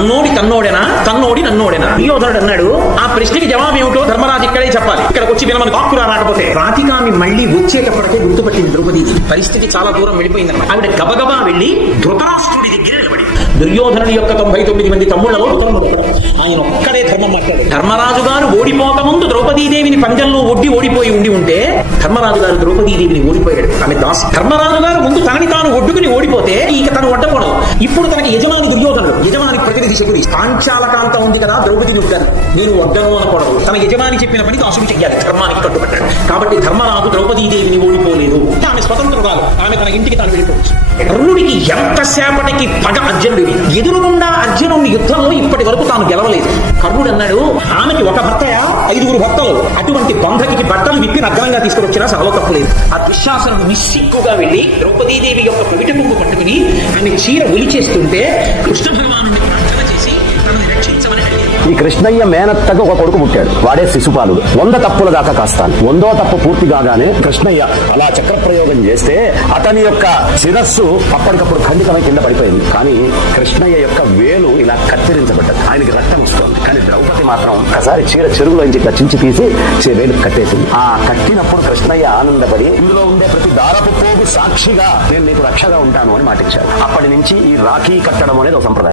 తన్నోడేనా తన్నోడి నన్నోడేనా? దుర్యోధనుడు అన్నాడు. ఆ ప్రశ్నకి జవాబు ఏమిటో ధర్మరాజు ఇక్కడే చెప్పాలి. ఇక్కడికి వచ్చి వినమని కాకురా రాకపోతే. రాధికామి మళ్ళీ వచ్చేటప్పటికే గుర్తుపట్టింది ద్రౌపదీది. పరిస్థితి చాలా దూరం వెళ్ళిపోయిందన్నమాట. ఆవిడ గబగబా వెళ్లి ధృతరాష్ట్రుడి దగ్గర నిలబడి, దుర్యోధనుడి యొక్క 99 మంది తమ్ముళ్లలో ఆయన ఒక్కడే ధర్మం మాట్లాడు. ధర్మరాజు గారు ఓడిపోక ముందు ద్రౌపదీదేవిని పంజంలో ఓడిపోయి ఉంటే ధర్మరాజు గారు ద్రౌపదీదేవిని ఓడిపోయాడు. ఆమె దాసి. ధర్మరాజు గారు ముందు తనని తాను ఒడ్డుకుని ఓడిపోతే ఇక తను ఒడ్డకూడదు. ఇప్పుడు తనకి యజమాని దుర్యోధనుడు, యజమాని ప్రతినిధి శకుని. పాంచాలకాంత ఉంది కదా, ద్రౌపదిని ఉంటాను నేను వద్దను అనకూడదు. తన యజమాని చెప్పిన పని దాసుడు చెయ్యాలి, ధర్మానికి కట్టుబడ్డాడు. కాబట్టి ధర్మరాజు ద్రౌపదీదేవిని ఓడిపోలేదు. ఆమె స్వతంత్రురాలు, ఆమె తన ఇంటికి తాను వెళ్ళిపోవచ్చు. కర్ణుడికి ఎంతసేపటికి పగ అర్జునుడివి. ఎదురుగుండా అర్జునుడి యుద్ధంలో ఇప్పటి వరకు తాను గెలవలేదు. కర్ణుడు అన్నాడు, ఆమెకి ఒక భర్తయా 5 భర్తలు. అటువంటి బంధకి బట్టలు విప్పి నగ్నంగా తీసుకువచ్చినా సభలో తప్పులేదు. ఆ దుశ్శాసనుడు నిస్సిగ్గుగా వెళ్లి ద్రౌపదీదేవి యొక్క పొగిట పొంగు పట్టుకుని ఆమె చీర ఒలిచేస్తుంటే కృష్ణ భగవానుడిని ప్రార్థన చేసి తనని రక్షించమని అడిగాడు. ఈ కృష్ణయ్య మేనత్తగా ఒక కొడుకు పుట్టాడు. వాడే శిశుపాలుడు. 100 తప్పుల దాకా కాస్తాను. 100వ తప్పు పూర్తి కాగానే కృష్ణయ్య అలా చక్రప్రయోగం చేస్తే అతని యొక్క శిరస్సు అప్పటికప్పుడు ఖండితమై కింద పడిపోయింది. కానీ కృష్ణయ్య యొక్క వేలు ఇలా కత్తిరించబడ్డది. ఆయనకి రక్తం వస్తుంది. కానీ ద్రౌపది మాత్రం ఒకసారి చీర చెరుగులోంచి చించి తీసి వేలు కట్టేసింది. ఆ కట్టినప్పుడు కృష్ణయ్య ఆనందపడి ఇందులో ఉండే ప్రతి దారపు పోగు సాక్షిగా నేను నీకు రక్షగా ఉంటాను అని మాటిచ్చాడు. అప్పటి నుంచి ఈ రాఖీ కట్టడం అనేది ఒక సంప్రదాయం.